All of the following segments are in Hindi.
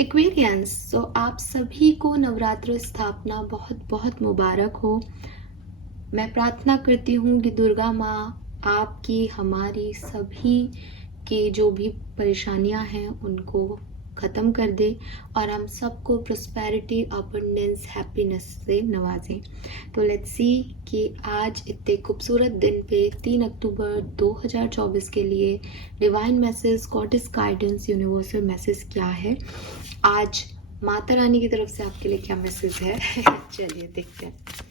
एक्वेरियंस, सो आप सभी को नवरात्र स्थापना बहुत बहुत मुबारक हो। मैं प्रार्थना करती हूँ कि दुर्गा माँ आपकी हमारी सभी के जो भी परेशानियाँ हैं उनको ख़त्म कर दे और हम सबको प्रोस्पेरिटी, अबंडेंस, हैप्पीनेस से नवाजें। तो लेट्स सी कि आज इतने खूबसूरत दिन पे 3 अक्टूबर 2024 के लिए divine message, goddess guidance, universal message क्या है, आज माता रानी की तरफ से आपके लिए क्या मैसेज है। चलिए देखते हैं।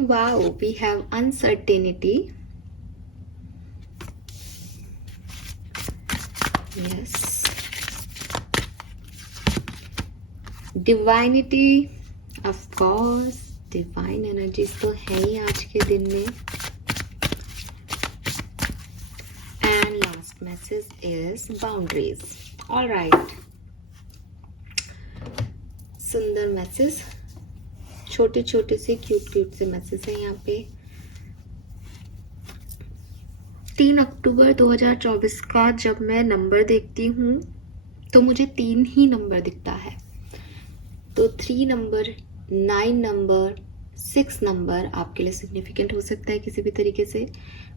Wow, we have uncertainty. Yes. Divinity, of course. Divine energies तो है ही आज के दिन में. And last message is boundaries. All right. सुंदर मैसेज, छोटे छोटे से क्यूट से मैसेज है यहाँ पे। 3 अक्टूबर 2024 का जब मैं नंबर देखती हूँ तो मुझे 3 ही नंबर दिखता है। तो 3 नंबर, 9 नंबर, 6 नंबर आपके लिए सिग्निफिकेंट हो सकता है किसी भी तरीके से।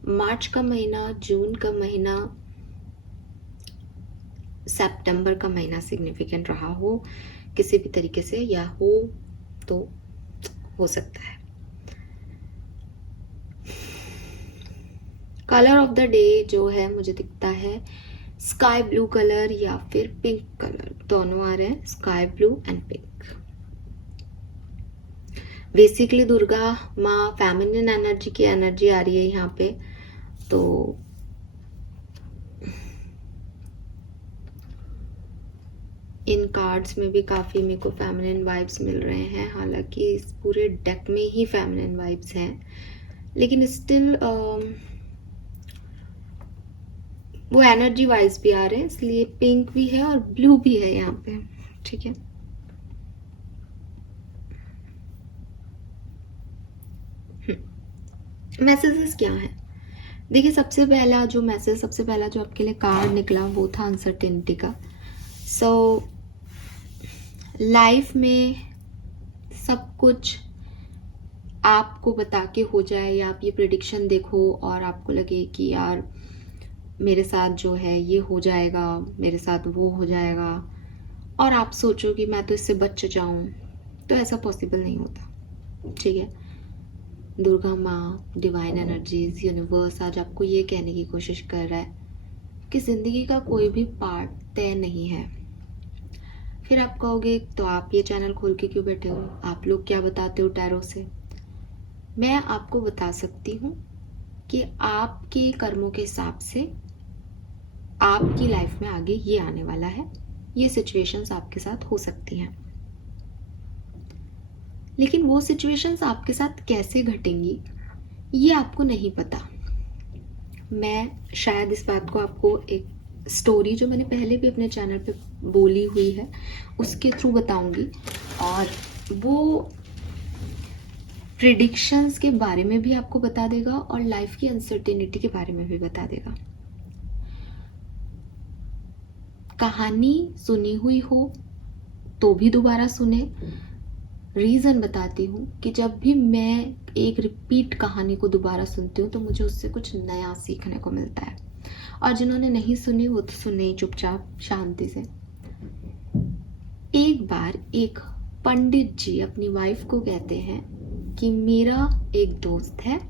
मार्च का महीना, जून का महीना, सितंबर का महीना सिग्निफिकेंट रहा हो किसी भी तरीके से, या हो सकता है। कलर ऑफ द डे जो है मुझे दिखता है स्काई ब्लू कलर या फिर पिंक कलर, दोनों आ रहे हैं, sky blue and pink. Basically Durga माँ फेमिनिन एनर्जी की एनर्जी आ रही है यहाँ पे। तो इन कार्ड्स में भी काफ़ी मेरे को फेमिनिन वाइब्स मिल रहे हैं, हालांकि इस पूरे डेक में ही फेमिनिन वाइब्स हैं, लेकिन स्टिल वो एनर्जी वाइज भी आ रहे हैं, इसलिए पिंक भी है और ब्लू भी है यहाँ पे। ठीक है, मैसेजेस क्या है? देखिए, सबसे पहला जो आपके लिए कार्ड निकला वो था अनसर्टेनिटी का। सो लाइफ में सब कुछ आपको बता के हो जाए, या आप ये प्रेडिक्शन देखो और आपको लगे कि यार मेरे साथ जो है ये हो जाएगा, मेरे साथ वो हो जाएगा, और आप सोचो कि मैं तो इससे बच जाऊं, तो ऐसा पॉसिबल नहीं होता। ठीक है, दुर्गा माँ, डिवाइन एनर्जीज, यूनिवर्स आज आपको ये कहने की कोशिश कर रहा है कि जिंदगी का कोई भी पार्ट तय नहीं है। फिर आप कहोगे तो आप ये चैनल खोल के क्यों बैठे हो, आप लोग क्या बताते हो टैरो से? मैं आपको बता सकती हूँ कि आपके कर्मों के हिसाब से आपकी लाइफ में आगे ये आने वाला है, ये सिचुएशंस आपके साथ हो सकती हैं, लेकिन वो सिचुएशंस आपके साथ कैसे घटेंगी ये आपको नहीं पता। मैं शायद इस बात को आपको एक स्टोरी जो मैंने पहले भी अपने चैनल पे बोली हुई है उसके थ्रू बताऊंगी, और वो प्रिडिक्शंस के बारे में भी आपको बता देगा और लाइफ की अनसर्टेनिटी के बारे में भी बता देगा। कहानी सुनी हुई हो तो भी दोबारा सुने। रीज़न बताती हूँ कि जब भी मैं एक रिपीट कहानी को दोबारा सुनती हूँ तो मुझे उससे कुछ नया सीखने को मिलता है, और जिन्होंने नहीं सुनी वो तो सुने ही चुपचाप शांति से। एक बार एक पंडित जी अपनी वाइफ को कहते हैं कि मेरा एक दोस्त है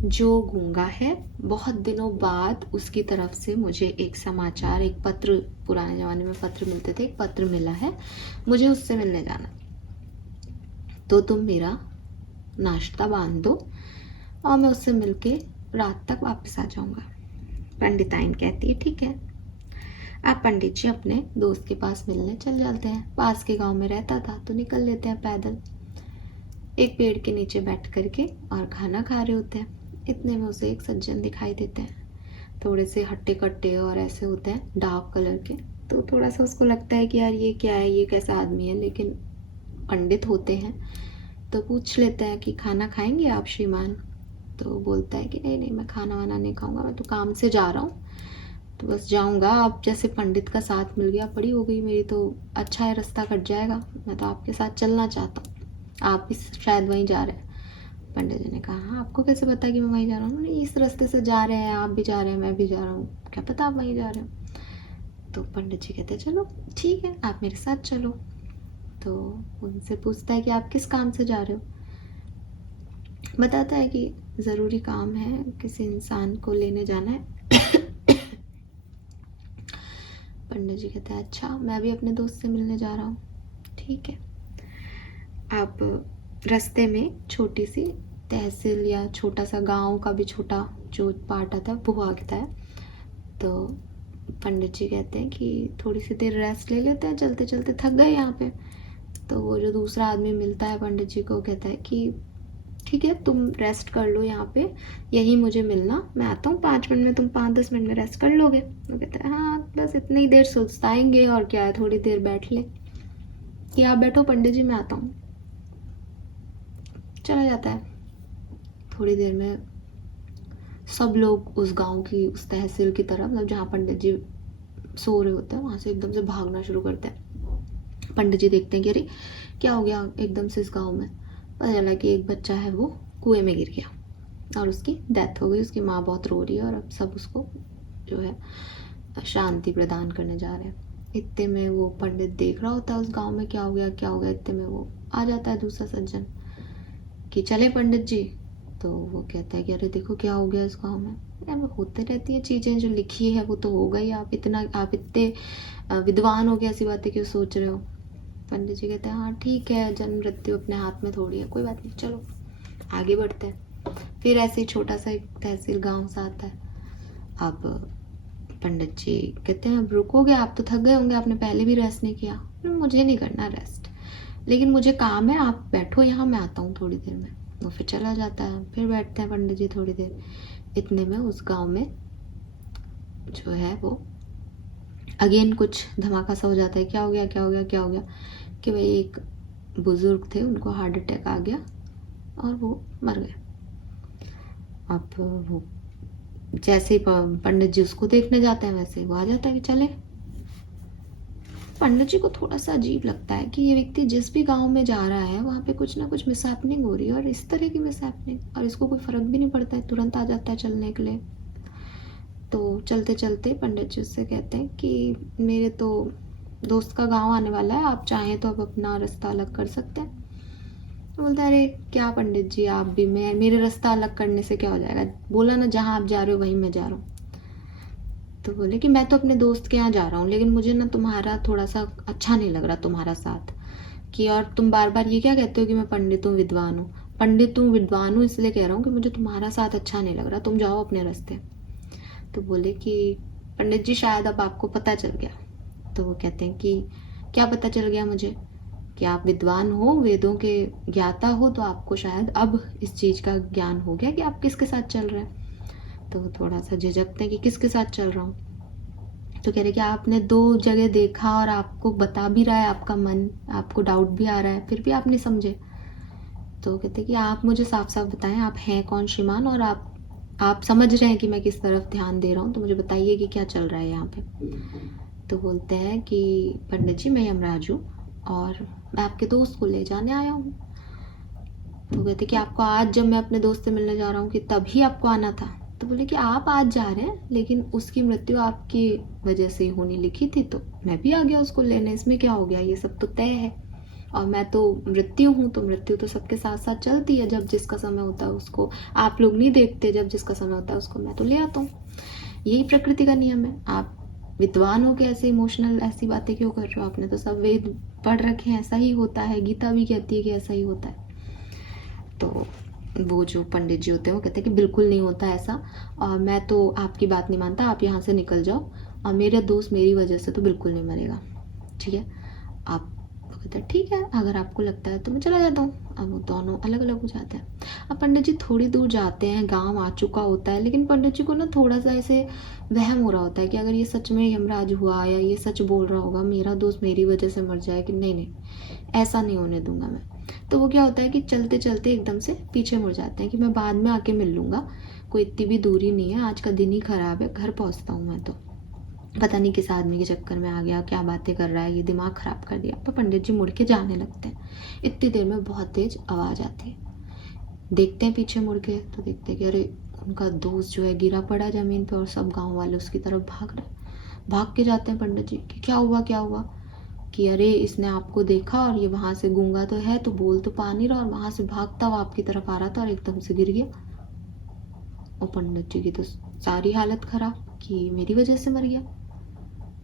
जो गूंगा है, बहुत दिनों बाद उसकी तरफ से मुझे एक समाचार, एक पत्र, पुराने ज़माने में पत्र मिलते थे, एक पत्र मिला है, मुझे उससे मिलने जाना, तो तुम मेरा नाश्ता बांध दो और मैं उससे मिलके रात तक वापस आ जाऊंगा। पंडिताइन कहती है ठीक है। अब पंडित जी अपने दोस्त के पास मिलने चल जाते हैं, पास के गांव में रहता था तो निकल लेते हैं पैदल, एक पेड़ के नीचे बैठ करके और खाना खा रहे होते हैं। इतने में उसे एक सज्जन दिखाई देते हैं। थोड़े से हट्टे कट्टे और ऐसे होते हैं डार्क कलर के। तो थोड़ा सा उसको लगता है कि यार ये क्या है, ये कैसा आदमी है। लेकिन पंडित होते हैं तो पूछ लेते हैं कि खाना खाएंगे आप श्रीमान। तो बोलता है कि नहीं नहीं, मैं खाना वाना नहीं खाऊंगा, मैं तो काम से जा रहा हूँ, तो बस जाऊंगा। आप जैसे पंडित का साथ मिल गया, बड़ी हो गई मेरी तो, अच्छा है, रास्ता कट जाएगा। मैं तो आपके साथ चलना चाहता हूँ, आप भी शायद वहीं जा रहे हैं। पंडित जी ने कहा हाँ, आपको कैसे पता कि मैं वहीं जा रहा हूँ? नहीं, इस रास्ते से जा रहे हैं, आप भी जा रहे हैं, मैं भी जा रहा हूँ, क्या पता आप वहीं जा रहे हो। तो पंडित जी कहते हैं चलो ठीक है, आप मेरे साथ चलो। तो उनसे पूछता है कि आप किस काम से जा रहे हो। बताता है कि ज़रूरी काम है, किसी इंसान को लेने जाना है। पंडित जी कहते हैं अच्छा, मैं भी अपने दोस्त से मिलने जा रहा हूँ। ठीक है। आप रास्ते में छोटी सी तहसील या छोटा सा गांव का भी छोटा जो पार्ट आता है वो आता है। तो पंडित जी कहते हैं कि थोड़ी सी देर रेस्ट ले लेते हैं, चलते चलते थक गए यहाँ पे। तो वो जो दूसरा आदमी मिलता है पंडित जी को, कहता है कि ठीक है, तुम रेस्ट कर लो यहाँ पे, यही मुझे मिलना, मैं आता हूँ 5 मिनट में, तुम 5-10 मिनट में रेस्ट कर लोगे। वो कहता है हाँ बस इतनी देर सुस्ताएंगे और क्या है, थोड़ी देर बैठ ले। कि आप बैठो पंडित जी, मैं आता हूँ। चला जाता है। थोड़ी देर में सब लोग उस गांव की, उस तहसील की तरफ, मतलब जहाँ पंडित जी सो रहे होते हैं, वहाँ से एकदम से भागना शुरू करते हैं। पंडित जी देखते हैं कि अरे क्या हो गया एकदम से इस गांव में। पता चला कि एक बच्चा है वो कुएं में गिर गया और उसकी डेथ हो गई। उसकी माँ बहुत रो रही है और अब सब उसको जो है शांति प्रदान करने जा रहे हैं। इतने में वो पंडित देख रहा होता है उस गांव में क्या हो गया क्या हो गया। इतने में वो आ जाता है दूसरा सज्जन कि चले पंडित जी। तो वो कहता है कि अरे देखो क्या हो गया इस गांव में। यार होते रहती है चीज़ें, जो लिखी है वो तो हो गई, आप इतने विद्वान हो गए, ऐसी बातें क्यों सोच रहे हो। पंडित जी कहते हैं हाँ ठीक है, जन्म मृत्यु अपने हाथ में थोड़ी है, कोई बात नहीं, चलो आगे बढ़ते हैं। फिर ऐसे ही छोटा सा एक तहसील गांव सा आता है। अब पंडित जी कहते हैं अब रुकोगे, आप तो थक गए होंगे, आपने पहले भी रेस्ट नहीं किया। मुझे नहीं करना रेस्ट, लेकिन मुझे काम है, आप बैठो यहाँ, मैं आता हूँ थोड़ी देर में। वो फिर चला जाता है। फिर बैठते हैं पंडित जी थोड़ी देर। इतने में उस गांव में जो है वो अगेन कुछ धमाका सा हो जाता है। क्या हो गया क्या हो गया क्या हो गया, कि भाई एक बुजुर्ग थे, उनको हार्ट अटैक आ गया और वो मर गए। अब वो जैसे ही पंडित जी उसको देखने जाते हैं, वैसे वो आ जाता है कि चले। पंडित जी को थोड़ा सा अजीब लगता है कि ये व्यक्ति जिस भी गांव में जा रहा है वहाँ पे कुछ ना कुछ मिसहैपनिंग हो रही है, और इस तरह की मिसहैपनिंग, और इसको कोई फर्क भी नहीं पड़ता है, तुरंत आ जाता है चलने के लिए। तो चलते चलते पंडित जी उससे कहते हैं कि मेरे तो दोस्त का गांव आने वाला है, आप चाहें तो अब अपना रास्ता अलग कर सकते हैं। तो बोलता है अरे क्या पंडित जी, आप भी, मैं मेरे रास्ता अलग करने से क्या हो जाएगा, बोला ना जहाँ आप जा रहे हो वहीं मैं जा रहा हूँ। तो बोले कि मैं तो अपने दोस्त के यहाँ जा रहा हूँ, लेकिन मुझे ना तुम्हारा थोड़ा सा अच्छा नहीं लग रहा तुम्हारा साथ, कि और तुम बार बार ये क्या कहते हो कि मैं पंडित हूँ विद्वान हूँ। पंडित हूँ विद्वान हूँ इसलिए कह रहा हूँ कि मुझे तुम्हारा साथ अच्छा नहीं लग रहा, तुम जाओ अपने रास्ते। तो बोले कि पंडित जी शायद अब आपको पता चल गया। तो वो कहते हैं कि क्या पता चल गया मुझे, कि आप विद्वान हो, वेदों के ज्ञाता हो, तो आपको शायद अब इस चीज़ का ज्ञान हो गया कि आप किसके साथ चल रहे हैं। तो वो थोड़ा सा झिझकते हैं कि किसके साथ चल रहा हूँ। तो कह रहे कि आपने 2 जगह देखा और आपको बता भी रहा है आपका मन, आपको डाउट भी आ रहा है, फिर भी आप नहीं समझे। तो कहते कि आप मुझे साफ साफ बताएं आप हैं कौन श्रीमान, और आप समझ रहे हैं कि मैं किस तरफ ध्यान दे रहा हूँ, तो मुझे बताइए कि क्या चल रहा है यहाँ पे। तो बोलते हैं कि पंडित जी मैं यमराज हूँ और मैं आपके दोस्त को ले जाने आया हूँ। तो कहते कि आपको आज जब मैं अपने दोस्त से मिलने जा रहा हूँ कि तभी आपको आना था। तो बोले कि आप आज जा रहे हैं, लेकिन उसकी मृत्यु आपकी वजह से ही होनी लिखी थी, तो मैं भी आ गया उसको लेने, इसमें क्या हो गया, ये सब तो तय है। और मैं तो मृत्यु हूँ, तो मृत्यु तो सबके साथ साथ चलती है, जब जिसका समय होता है उसको आप लोग नहीं देखते, जब जिसका समय होता है उसको मैं तो ले आता हूँ, यही प्रकृति का नियम है। आप विद्वान हो के ऐसे इमोशनल ऐसी बातें क्यों कर रहे हो, आपने तो सब वेद पढ़ रखे हैं, ऐसा ही होता है, गीता भी कहती है कि ऐसा ही होता है। तो वो जो पंडित जी होते हैं वो कहते हैं कि बिल्कुल नहीं होता ऐसा, और मैं तो आपकी बात नहीं मानता, आप यहाँ से निकल जाओ, और मेरा दोस्त मेरी वजह से तो बिल्कुल नहीं मरेगा, ठीक है। आप कहता है ठीक है, अगर आपको लगता है तो मैं चला जाता हूँ। अब वो दोनों अलग अलग हो जाते हैं। अब पंडित जी थोड़ी दूर जाते हैं, गांव आ चुका होता है, लेकिन पंडित जी को ना थोड़ा सा ऐसे वहम हो रहा होता है कि अगर ये सच में यमराज हुआ या ये सच बोल रहा होगा, मेरा दोस्त मेरी वजह से मर जाए, कि नहीं नहीं ऐसा नहीं होने दूंगा मैं। तो वो क्या होता है कि चलते चलते एकदम से पीछे मुड़ जाते हैं कि मैं बाद में आके मिल लूँगा, कोई इतनी भी दूरी नहीं है, आज का दिन ही ख़राब है, घर पहुँचता हूँ मैं तो। पता नहीं किस आदमी के चक्कर में आ गया, क्या बातें कर रहा है, ये दिमाग ख़राब कर दिया। तो पंडित जी मुड़ के जाने लगते हैं। इतनी देर में बहुत तेज आवाज़ आती है, देखते हैं पीछे मुड़ के तो देखते हैं कि अरे उनका दोस्त जो है गिरा पड़ा ज़मीन पे और सब गांव वाले उसकी तरफ भाग रहे। भाग के जाते हैं पंडित जी कि क्या हुआ क्या हुआ, कि अरे इसने आपको देखा और ये वहाँ से गूंगा तो है तो बोल तो पा नहीं रहा, और वहाँ से भागता हुआ आपकी तरफ आ रहा था और एकदम से गिर गया। और पंडित जी की तो सारी हालत ख़राब कि मेरी वजह से मर गया।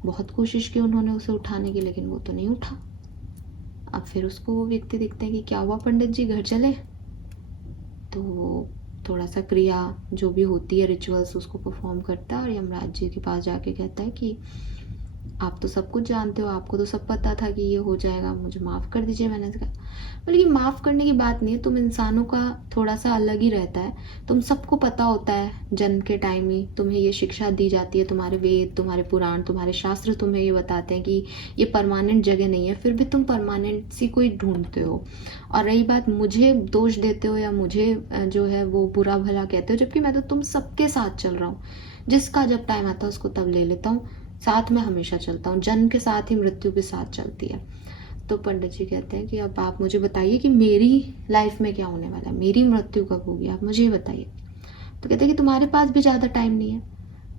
बहुत कोशिश की उन्होंने उसे उठाने की, लेकिन वो तो नहीं उठा। अब फिर उसको वो व्यक्ति देखते हैं कि क्या हुआ पंडित जी, घर चले। तो थोड़ा सा क्रिया जो भी होती है, रिचुअल्स, उसको परफॉर्म करता है और यमराज जी के पास जाके कहता है कि आप तो सब कुछ जानते हो, आपको तो सब पता था कि ये हो जाएगा, मुझे माफ़ कर दीजिए। मैंने कहा बोले कि माफ़ करने की बात नहीं है, तुम इंसानों का थोड़ा सा अलग ही रहता है, तुम सबको पता होता है जन्म के टाइम ही तुम्हें ये शिक्षा दी जाती है, तुम्हारे वेद, तुम्हारे पुराण, तुम्हारे शास्त्र तुम्हें ये बताते हैं कि ये परमानेंट जगह नहीं है, फिर भी तुम परमानेंट सी कोई ढूंढते हो। और रही बात मुझे दोष देते हो या मुझे जो है वो बुरा भला कहते हो, जबकि मैं तो तुम सबके साथ चल रहा हूँ, जिसका जब टाइम आता है उसको तब ले लेता हूँ, साथ में हमेशा चलता हूँ, जन्म के साथ ही मृत्यु के साथ चलती है। तो पंडित जी कहते हैं कि अब आप मुझे बताइए कि मेरी लाइफ में क्या होने वाला है, मेरी मृत्यु कब होगी, आप मुझे बताइए। तो कहते हैं कि तुम्हारे पास भी ज़्यादा टाइम नहीं है।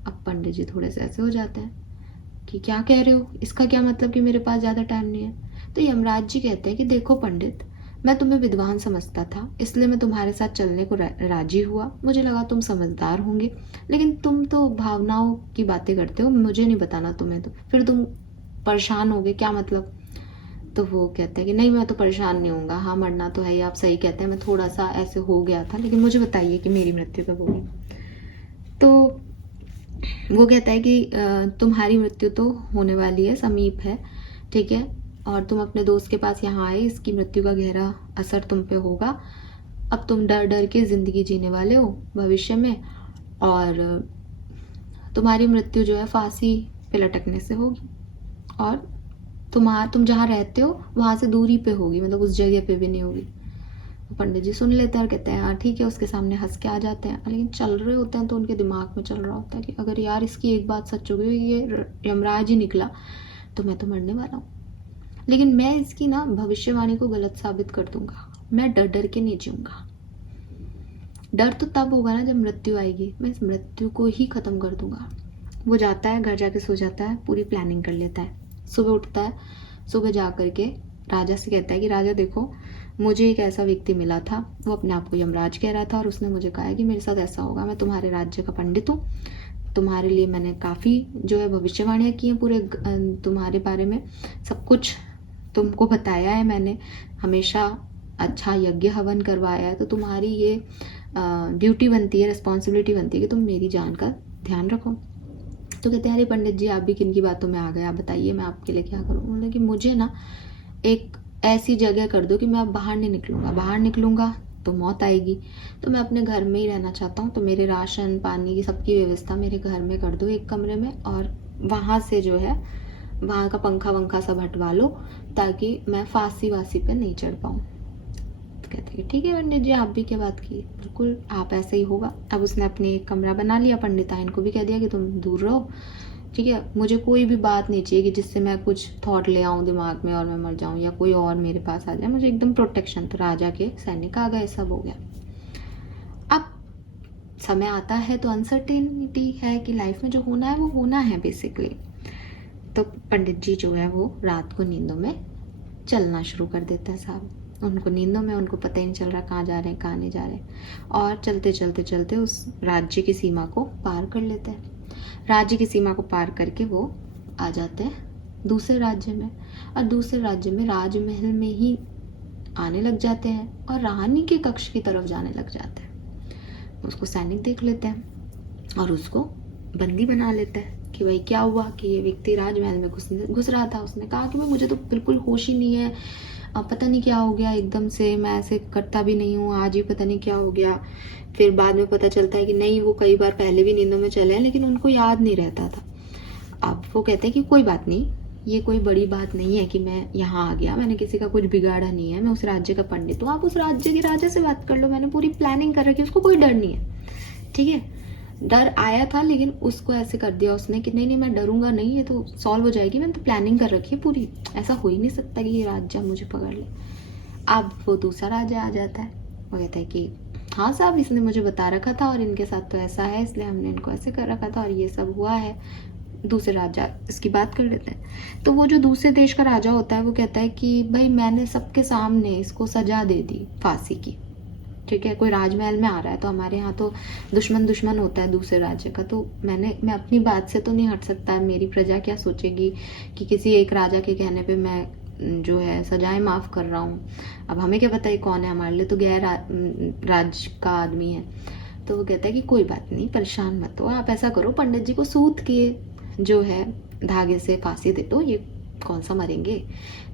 अब पंडित जी थोड़े से ऐसे हो जाते हैं कि क्या कह रहे हो, इसका क्या मतलब कि मेरे पास ज़्यादा टाइम नहीं है। तो यमराज जी कहते हैं कि देखो पंडित, मैं तुम्हें विद्वान समझता था, इसलिए मैं तुम्हारे साथ चलने को राजी हुआ, मुझे लगा तुम समझदार होंगे, लेकिन तुम तो भावनाओं की बातें करते हो, मुझे नहीं बताना तुम्हें, तो फिर तुम परेशान होगे, क्या मतलब। तो वो कहते हैं कि नहीं मैं तो परेशान नहीं होऊंगा, हाँ मरना तो है ही, आप सही कहते हैं, मैं थोड़ा सा ऐसे हो गया था, लेकिन मुझे बताइए कि मेरी मृत्यु कब होगी। तो वो कहता है कि तुम्हारी मृत्यु तो होने वाली है, समीप है, ठीक है, और तुम अपने दोस्त के पास यहाँ आए, इसकी मृत्यु का गहरा असर तुम पे होगा। अब तुम डर डर के ज़िंदगी जीने वाले हो भविष्य में, और तुम्हारी मृत्यु जो है फांसी पे लटकने से होगी, और तुम जहाँ रहते हो वहाँ से दूरी पे होगी, मतलब उस जगह पे भी नहीं होगी। पंडित जी सुन लेते हैं और कहते हैं हाँ ठीक है, उसके सामने हंस के आ जाते हैं, लेकिन चल रहे होते हैं तो उनके दिमाग में चल रहा होता है कि अगर यार इसकी एक बात सच हो गई, ये यमराज ही निकला, तो मैं तो मरने वाला हूँ, लेकिन मैं इसकी ना भविष्यवाणी को गलत साबित कर दूंगा, मैं डर डर के नहीं जीऊंगा। डर तो तब होगा ना जब मृत्यु आएगी, मैं इस मृत्यु को ही खत्म कर दूंगा। वो जाता है, घर जाके सो जाता है, पूरी प्लानिंग कर लेता है। सुबह उठता है, सुबह जा करके राजा से कहता है कि राजा देखो, मुझे एक ऐसा व्यक्ति मिला था, वो अपने आप को यमराज कह रहा था, और उसने मुझे कहा है कि मेरे साथ ऐसा होगा, मैं तुम्हारे राज्य का पंडित हूँ, तुम्हारे लिए मैंने काफ़ी जो है भविष्यवाणियाँ की हैं, पूरे तुम्हारे बारे में सब कुछ तुमको बताया है मैंने, हमेशा अच्छा यज्ञ हवन करवाया है, तो तुम्हारी ये ड्यूटी बनती है, रिस्पॉन्सिबिलिटी बनती है कि तुम मेरी जान का ध्यान रखो। तो कहते हैं अरे पंडित जी आप भी किन की बातों में आ गए, आप बताइए मैं आपके लिए क्या करूँ। बोले कि मुझे ना एक ऐसी जगह कर दो कि मैं अब बाहर नहीं निकलूँगा, बाहर निकलूँगा तो मौत आएगी, तो मैं अपने घर में ही रहना चाहता हूँ, तो मेरे राशन पानी की सबकी व्यवस्था मेरे घर में कर दो एक कमरे में, और वहाँ से जो है वहाँ का पंखा वंखा सब हटवा लो, ताकि मैं फांसी वासी पे नहीं चढ़ पाऊँ। तो कहते हैं ठीक है पंडित जी, आप भी क्या बात की, बिल्कुल आप ऐसे ही होगा। अब उसने अपनी एक कमरा बना लिया, पंडिताइन को भी कह दिया कि तुम दूर रहो, ठीक है, मुझे कोई भी बात नहीं चाहिए कि जिससे मैं कुछ थॉट ले आऊँ दिमाग में और मैं मर जाऊँ, या कोई और मेरे पास आ जाए, मुझे एकदम प्रोटेक्शन। तो राजा के सैनिक आ गए, सब हो गया। अब समय आता है तो अनसर्टेनिटी है कि लाइफ में जो होना है वो होना है बेसिकली। तो पंडित जी जो है वो रात को नींदों में चलना शुरू कर देते हैं साहब, उनको नींदों में उनको पता ही नहीं चल रहा कहाँ जा रहे हैं कहाँ नहीं जा रहे, और चलते चलते चलते उस राज्य की सीमा को पार कर लेते हैं। राज्य की सीमा को पार करके वो आ जाते हैं दूसरे राज्य में, और दूसरे राज्य में राजमहल में ही आने लग जाते हैं, और रानी के कक्ष की तरफ जाने लग जाते हैं। उसको सैनिक देख लेते हैं और उसको बंदी बना लेते हैं कि भाई क्या हुआ, कि ये व्यक्ति राजमहल में घुस रहा था। उसने कहा कि भाई मुझे तो बिल्कुल होश ही नहीं है, पता नहीं क्या हो गया एकदम से, मैं ऐसे करता भी नहीं हूँ, आज ही पता नहीं क्या हो गया। फिर बाद में पता चलता है कि नहीं, वो कई बार पहले भी नींदों में चले हैं लेकिन उनको याद नहीं रहता था। अब वो कहते हैं कि कोई बात नहीं, ये कोई बड़ी बात नहीं है कि मैं यहाँ आ गया, मैंने किसी का कुछ बिगाड़ा नहीं है, मैं उस राज्य का पंडित हूँ, आप उस राज्य के राजा से बात कर लो, मैंने पूरी प्लानिंग कर रखी है, उसको कोई डर नहीं है। ठीक है, डर आया था लेकिन उसको ऐसे कर दिया उसने कि नहीं नहीं मैं डरूंगा नहीं, ये तो सॉल्व हो जाएगी, मैंने तो प्लानिंग कर रखी है पूरी, ऐसा हो ही नहीं सकता कि ये राजा मुझे पकड़ ले। अब वो दूसरा राजा आ जाता है, वो कहता है कि हाँ साहब, इसने मुझे बता रखा था और इनके साथ तो ऐसा है, इसलिए हमने इनको ऐसे कर रखा था और ये सब हुआ है। दूसरे राजा इसकी बात कर लेते हैं। तो वो जो दूसरे देश का राजा होता है वो कहता है कि भाई मैंने सबके सामने इसको सजा दे दी फांसी की। ठीक है, कोई राजमहल में आ रहा है तो हमारे यहाँ तो दुश्मन दुश्मन होता है दूसरे राज्य का, तो मैं अपनी बात से तो नहीं हट सकता, मेरी प्रजा क्या सोचेगी कि किसी एक राजा के कहने पे मैं जो है सजाएं माफ़ कर रहा हूँ। अब हमें क्या पता है कौन है, हमारे लिए तो गैर राज का आदमी है। तो वो कहता है कि कोई बात नहीं, परेशान मत हो, आप ऐसा करो पंडित जी को सूत के जो है धागे से फांसी दे दो, ये कौन सा मरेंगे,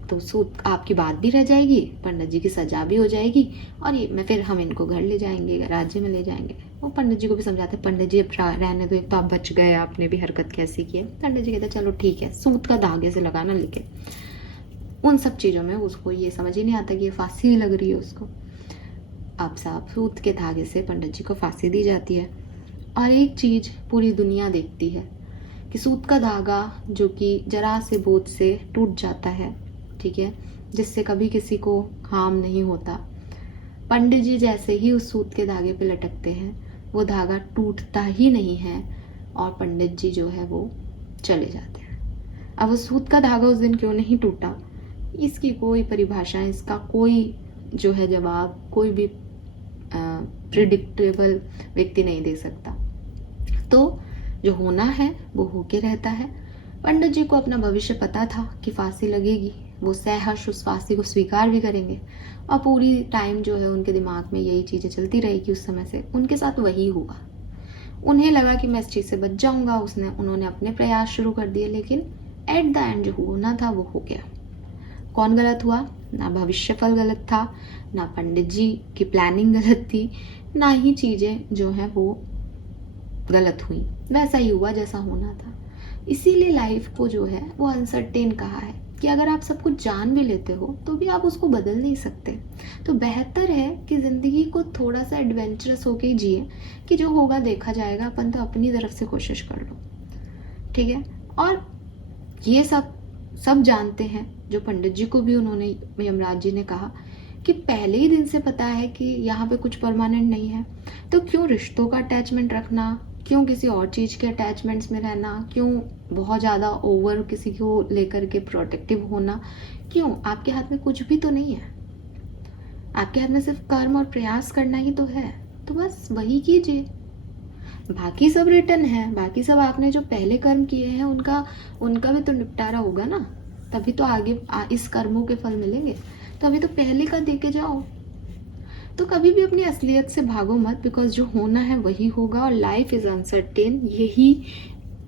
तो सूत आपकी बात भी रह जाएगी, पंडित जी की सजा भी हो जाएगी, और ये मैं फिर हम इनको घर ले जाएंगे, राज्य में ले जाएंगे। वो पंडित जी को भी समझाते, पंडित जी अब रहने दो, एक तो आप बच गए, आपने भी हरकत कैसी की है। पंडित जी कहते चलो ठीक है, सूत का धागे से लगाना, लेकिन उन सब चीज़ों में उसको ये समझ ही नहीं आता कि ये फांसी लग रही है उसको। अब साहब सूत के धागे से पंडित जी को फांसी दी जाती है, और एक चीज़ पूरी दुनिया देखती है कि सूत का धागा जो कि जरा से बोझ से टूट जाता है, ठीक है, जिससे कभी किसी को हार्म नहीं होता। पंडित जी जैसे ही उस सूत के धागे पे लटकते हैं, वो धागा टूटता ही नहीं है और पंडित जी जो है वो चले जाते हैं। अब वो सूत का धागा उस दिन क्यों नहीं टूटा, इसकी कोई परिभाषा, इसका कोई जो है जवाब कोई भी प्रिडिक्टेबल व्यक्ति नहीं दे सकता। तो जो होना है वो होके रहता है। पंडित जी को अपना भविष्य पता था कि फांसी लगेगी, वो सहर्ष उस फांसी को स्वीकार भी करेंगे, और पूरी टाइम जो है उनके दिमाग में यही चीज़ें चलती रहेगी। उस समय से उनके साथ वही हुआ, उन्हें लगा कि मैं इस चीज़ से बच जाऊंगा, उन्होंने अपने प्रयास शुरू कर दिए, लेकिन एट द एंड जो होना था वो हो गया। कौन गलत हुआ, ना भविष्यफल गलत था, ना पंडित जी की प्लानिंग गलत थी, ना ही चीज़ें जो हैं वो गलत हुई, वैसा ही हुआ जैसा होना था। इसीलिए लाइफ को जो है वो अनसर्टेन कहा है कि अगर आप सब कुछ जान भी लेते हो तो भी आप उसको बदल नहीं सकते। तो बेहतर है कि ज़िंदगी को थोड़ा सा एडवेंचरस होके ही जिए, कि जो होगा देखा जाएगा, अपन तो अपनी तरफ से कोशिश कर लो। ठीक है, और ये सब जानते हैं, जो पंडित जी को भी उन्होंने, यमराज जी ने कहा कि पहले ही दिन से पता है कि यहाँ पे कुछ परमानेंट नहीं है, तो क्यों रिश्तों का अटैचमेंट रखना, क्यों किसी और चीज़ के अटैचमेंट्स में रहना, क्यों बहुत ज़्यादा ओवर किसी को लेकर के प्रोटेक्टिव होना, क्यों? आपके हाथ में कुछ भी तो नहीं है, आपके हाथ में सिर्फ कर्म और प्रयास करना ही तो है, तो बस वही कीजिए। बाकी सब रिटर्न है, बाकी सब आपने जो पहले कर्म किए हैं उनका भी तो निपटारा होगा ना, तभी तो आगे इस कर्मों के फल मिलेंगे, तो अभी तो पहले का दे के जाओ। तो कभी भी अपनी असलियत से भागो मत, बिकॉज जो होना है वही होगा, और लाइफ इज अनसर्टेन। यही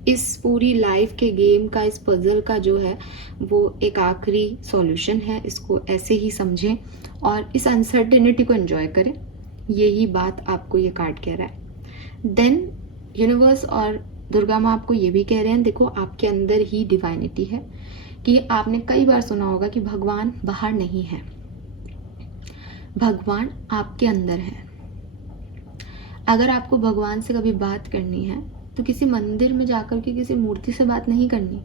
इस पूरी लाइफ के गेम का, इस पजल का जो है वो एक आखिरी सॉल्यूशन है। इसको ऐसे ही समझें और इस अनसर्टेनिटी को एंजॉय करें, यही बात आपको ये कार्ड कह रहा है। देन यूनिवर्स और दुर्गा माँ आपको ये भी कह रहे हैं, देखो आपके अंदर ही डिवाइनिटी है, कि आपने कई बार सुना होगा कि भगवान बाहर नहीं है, भगवान आपके अंदर है। अगर आपको भगवान से कभी बात करनी है तो किसी मंदिर में जाकर के किसी मूर्ति से बात नहीं करनी,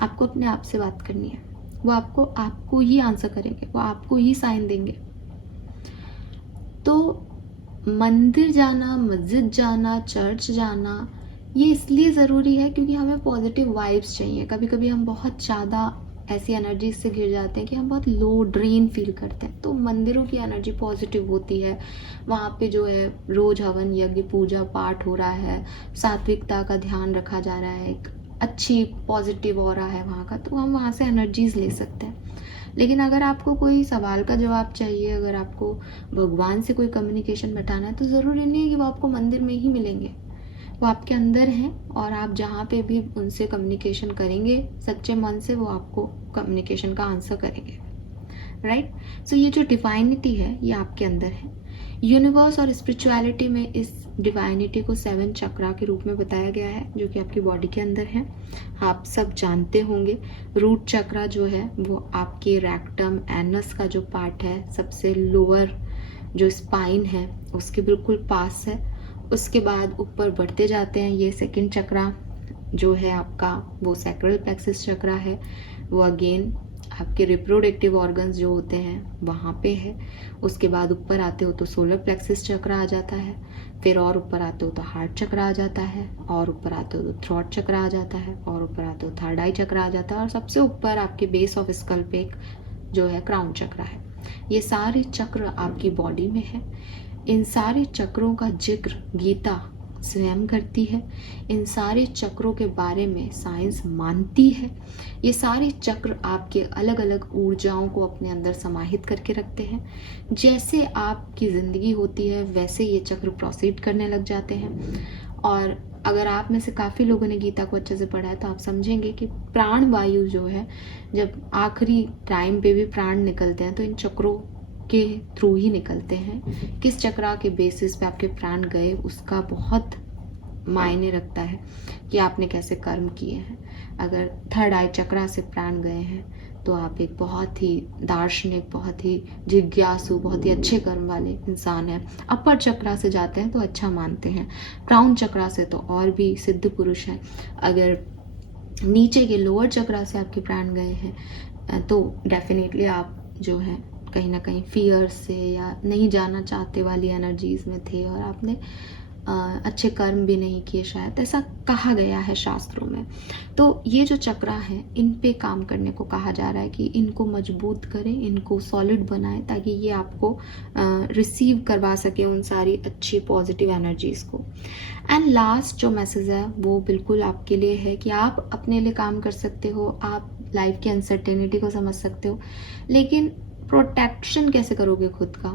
आपको अपने आप से बात करनी है। वो आपको ही आंसर करेंगे, वो आपको ही साइन देंगे। तो मंदिर जाना, मस्जिद जाना, चर्च जाना, ये इसलिए ज़रूरी है क्योंकि हमें पॉजिटिव वाइब्स चाहिए। कभी कभी हम बहुत ज़्यादा ऐसी एनर्जी से घिर जाते हैं कि हम बहुत लो ड्रेन फील करते हैं, तो मंदिरों की एनर्जी पॉजिटिव होती है। वहाँ पे जो है रोज हवन यज्ञ पूजा पाठ हो रहा है, सात्विकता का ध्यान रखा जा रहा है, एक अच्छी पॉजिटिव ऑरा है वहाँ का, तो हम वहाँ से एनर्जीज ले सकते हैं। लेकिन अगर आपको कोई सवाल का जवाब चाहिए, अगर आपको भगवान से कोई कम्युनिकेशन बैठाना है, तो ज़रूरी नहीं है कि वो आपको मंदिर में ही मिलेंगे। वो आपके अंदर हैं और आप जहाँ पे भी उनसे कम्युनिकेशन करेंगे सच्चे मन से, वो आपको कम्युनिकेशन का आंसर करेंगे, राइट। सो ये जो डिवाइनिटी है ये आपके अंदर है। यूनिवर्स और स्पिरिचुअलिटी में इस डिवाइनिटी को 7 चक्रा के रूप में बताया गया है, जो कि आपकी बॉडी के अंदर है। आप सब जानते होंगे रूट चक्रा जो है वो आपके रेक्टम एनस का जो पार्ट है, सबसे लोअर जो स्पाइन है उसके बिल्कुल पास है। उसके बाद ऊपर बढ़ते जाते हैं, ये सेकंड चक्रा जो है आपका वो सैक्रल प्लेक्सस चक्रा है, वो अगेन आपके रिप्रोडक्टिव ऑर्गन्स जो होते हैं वहाँ पे है। उसके बाद ऊपर आते हो तो सोलर प्लेक्सस चक्रा आ जाता है, फिर और ऊपर आते हो तो हार्ट चक्रा आ जाता है, और ऊपर आते हो तो थ्रोट चक्रा आ जाता है, और ऊपर आते हो थर्ड आई चक्रा आ जाता है, और सबसे ऊपर आपके बेस ऑफ स्कल पे एक जो है क्राउन चक्रा है। ये सारे चक्र आपकी बॉडी में है। इन सारे चक्रों का जिक्र गीता स्वयं करती है। इन सारे चक्रों के बारे में साइंस मानती है। ये सारे चक्र आपके अलग अलग ऊर्जाओं को अपने अंदर समाहित करके रखते हैं। जैसे आपकी ज़िंदगी होती है वैसे ये चक्र प्रोसीड करने लग जाते हैं। और अगर आप में से काफ़ी लोगों ने गीता को अच्छे से पढ़ा है तो आप समझेंगे कि प्राण वायु जो है, जब आखिरी टाइम पे भी प्राण निकलते हैं तो इन चक्रों के थ्रू ही निकलते हैं। किस चक्रा के बेसिस पे आपके प्राण गए उसका बहुत मायने रखता है कि आपने कैसे कर्म किए हैं। अगर थर्ड आई चक्रा से प्राण गए हैं तो आप एक बहुत ही दार्शनिक, बहुत ही जिज्ञासु, बहुत ही अच्छे कर्म वाले इंसान हैं। अपर चक्रा से जाते हैं तो अच्छा मानते हैं, क्राउन चक्रा से तो और भी सिद्ध पुरुष हैं। अगर नीचे के लोअर चक्रा से आपके प्राण गए हैं तो डेफिनेटली आप जो है कहीं ना कहीं फियर से या नहीं जाना चाहते वाली एनर्जीज में थे और आपने अच्छे कर्म भी नहीं किए, शायद ऐसा कहा गया है शास्त्रों में। तो ये जो चक्रा है इन पे काम करने को कहा जा रहा है कि इनको मजबूत करें, इनको सॉलिड बनाएं ताकि ये आपको रिसीव करवा सके उन सारी अच्छी पॉजिटिव एनर्जीज को। एंड लास्ट जो मैसेज है वो बिल्कुल आपके लिए है कि आप अपने लिए काम कर सकते हो, आप लाइफ की अनसर्टेनिटी को समझ सकते हो, लेकिन प्रोटेक्शन कैसे करोगे खुद का?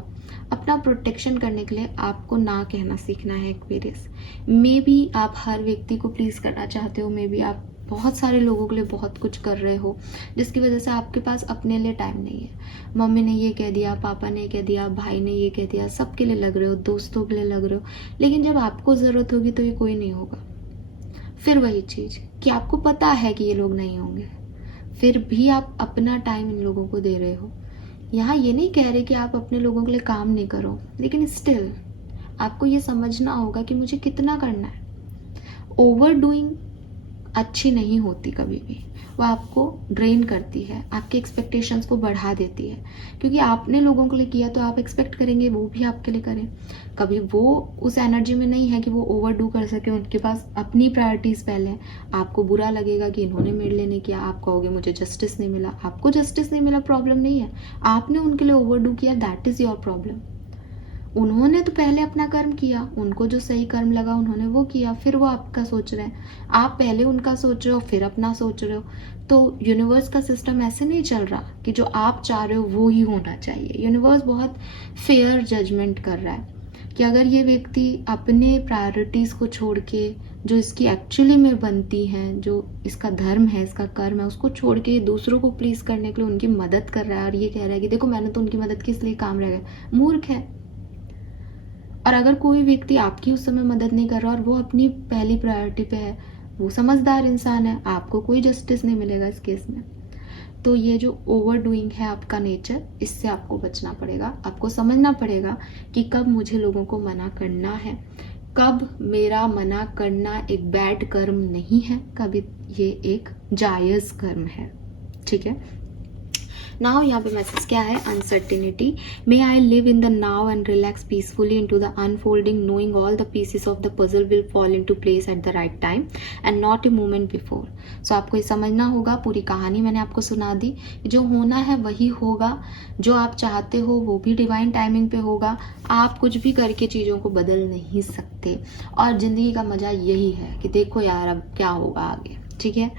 अपना प्रोटेक्शन करने के लिए आपको ना कहना सीखना है एक्वेरियस। मे बी आप हर व्यक्ति को प्लीज़ करना चाहते हो, मे बी आप बहुत सारे लोगों के लिए बहुत कुछ कर रहे हो जिसकी वजह से आपके पास अपने लिए टाइम नहीं है। मम्मी ने ये कह दिया, पापा ने कह दिया, भाई ने ये कह दिया, सबके लिए लग रहे हो, दोस्तों के लिए लग रहे हो, लेकिन जब आपको ज़रूरत होगी तो ये कोई नहीं होगा। फिर वही चीज़ कि आपको पता है कि ये लोग नहीं होंगे, फिर भी आप अपना टाइम इन लोगों को दे रहे हो। यहाँ ये नहीं कह रहे कि आप अपने लोगों के लिए काम नहीं करो, लेकिन स्टिल आपको ये समझना होगा कि मुझे कितना करना है। ओवर डूइंग अच्छी नहीं होती कभी भी, वो आपको ड्रेन करती है, आपके एक्सपेक्टेशंस को बढ़ा देती है, क्योंकि आपने लोगों के लिए किया तो आप एक्सपेक्ट करेंगे वो भी आपके लिए करें। कभी वो उस एनर्जी में नहीं है कि वो ओवर डू कर सके, उनके पास अपनी प्रायोरिटीज़ पहले हैं। आपको बुरा लगेगा कि इन्होंने मेरे लिए नहीं किया, आप कहोगे मुझे जस्टिस नहीं मिला। आपको जस्टिस नहीं मिला प्रॉब्लम नहीं है, आपने उनके लिए ओवर डू किया, दैट इज़ योर प्रॉब्लम। उन्होंने तो पहले अपना कर्म किया, उनको जो सही कर्म लगा उन्होंने वो किया, फिर वो आपका सोच रहे हैं। आप पहले उनका सोच रहे हो फिर अपना सोच रहे हो। तो यूनिवर्स का सिस्टम ऐसे नहीं चल रहा कि जो आप चाह रहे हो वो ही होना चाहिए। यूनिवर्स बहुत फेयर जजमेंट कर रहा है कि अगर ये व्यक्ति अपने प्रायोरिटीज़ को छोड़ के, जो इसकी एक्चुअली में बनती हैं, जो इसका धर्म है, इसका कर्म है, उसको छोड़ के दूसरों को प्लीज़ करने के लिए उनकी मदद कर रहा है और ये कह रहा है कि देखो मैंने तो उनकी मदद की इसलिए काम रह गया, मूर्ख है। और अगर कोई व्यक्ति आपकी उस समय मदद नहीं कर रहा और वो अपनी पहली प्रायोरिटी पे है, वो समझदार इंसान है, आपको कोई जस्टिस नहीं मिलेगा इस केस में। तो ये जो ओवर डूइंग है आपका नेचर, इससे आपको बचना पड़ेगा। आपको समझना पड़ेगा कि कब मुझे लोगों को मना करना है, कब मेरा मना करना एक बैड कर्म नहीं है, कब ये एक जायज़ कर्म है। ठीक है। नाउ यहाँ पे मैसेज क्या है? Uncertainty. May I live in the now and relax peacefully into the unfolding, knowing all the pieces of the puzzle will fall into place at the right time and not a moment before. So आपको ये समझना होगा, पूरी कहानी मैंने आपको सुना दी। जो होना है वही होगा, जो आप चाहते हो वो भी डिवाइन टाइमिंग पे होगा। आप कुछ भी करके चीज़ों को बदल नहीं सकते, और ज़िंदगी का मज़ा यही है कि देखो यार अब क्या होगा आगे। ठीक है।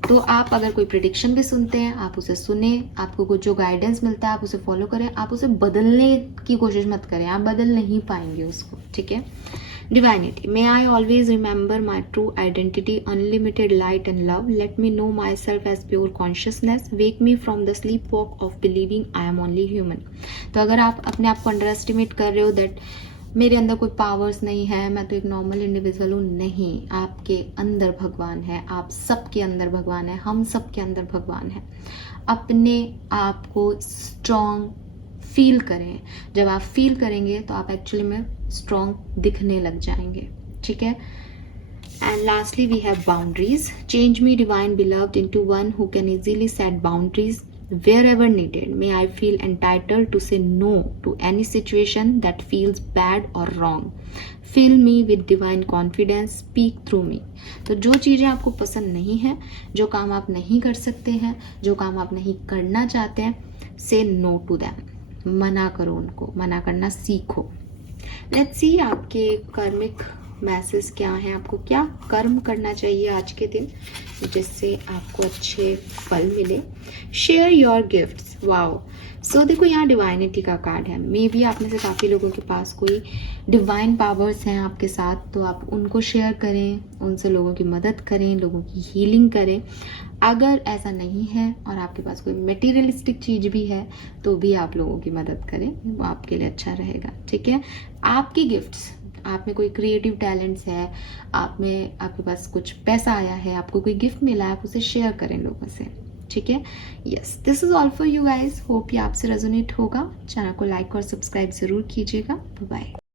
तो आप अगर कोई प्रिडिक्शन भी सुनते हैं, आप उसे सुने, आपको कुछ जो गाइडेंस मिलता है आप उसे फॉलो करें, आप उसे बदलने की कोशिश मत करें, आप बदल नहीं पाएंगे उसको। ठीक है। Divinity, may I always remember my true identity, unlimited light and love. Let me know myself as pure consciousness. Wake me from the sleepwalk of believing I am only human. तो अगर आप अपने आप को अंडर एस्टिमेट कर रहे हो दैट मेरे अंदर कोई पावर्स नहीं है, मैं तो एक नॉर्मल इंडिविजुअल हूँ, नहीं, आपके अंदर भगवान है, आप सबके अंदर भगवान है, हम सबके अंदर भगवान है। अपने आप को स्ट्रॉन्ग फील करें। जब आप फील करेंगे तो आप एक्चुअली में स्ट्रॉन्ग दिखने लग जाएंगे, ठीक है। And lastly, we have boundaries. Change me, divine beloved, into one who can easily set boundaries wherever needed. May I feel entitled to say no to any situation that feels bad or wrong. Fill me with divine confidence. Speak through me. तो जो चीज़ें आपको पसंद नहीं है, जो काम आप नहीं कर सकते हैं, जो काम आप नहीं करना चाहते हैं, say no to them. मना करो उनको, मना करना सीखो। लेट्स सी आपके कर्मिक मैसेज क्या है, आपको क्या कर्म करना चाहिए आज के दिन जिससे आपको अच्छे फल मिले। Share your gifts. वाओ, सो देखो यहाँ डिवाइनिटी का कार्ड है। मे बी आप में से काफ़ी लोगों के पास कोई डिवाइन पावर्स हैं आपके साथ, तो आप उनको शेयर करें, उनसे लोगों की मदद करें, लोगों की हीलिंग करें। अगर ऐसा नहीं है और आपके पास कोई मटेरियलिस्टिक चीज़ भी है तो भी आप लोगों की मदद करें, वो आपके लिए अच्छा रहेगा, ठीक है। आपकी गिफ्ट्स, आप में कोई क्रिएटिव टैलेंट्स है, आप में आपके पास कुछ पैसा आया है, आपको कोई गिफ्ट मिला है, आप उसे शेयर करें लोगों से, ठीक है। Yes, this is all for you guys. Hope ये आपसे रेजोनेट होगा। चैनल को लाइक और सब्सक्राइब जरूर कीजिएगा। बाय।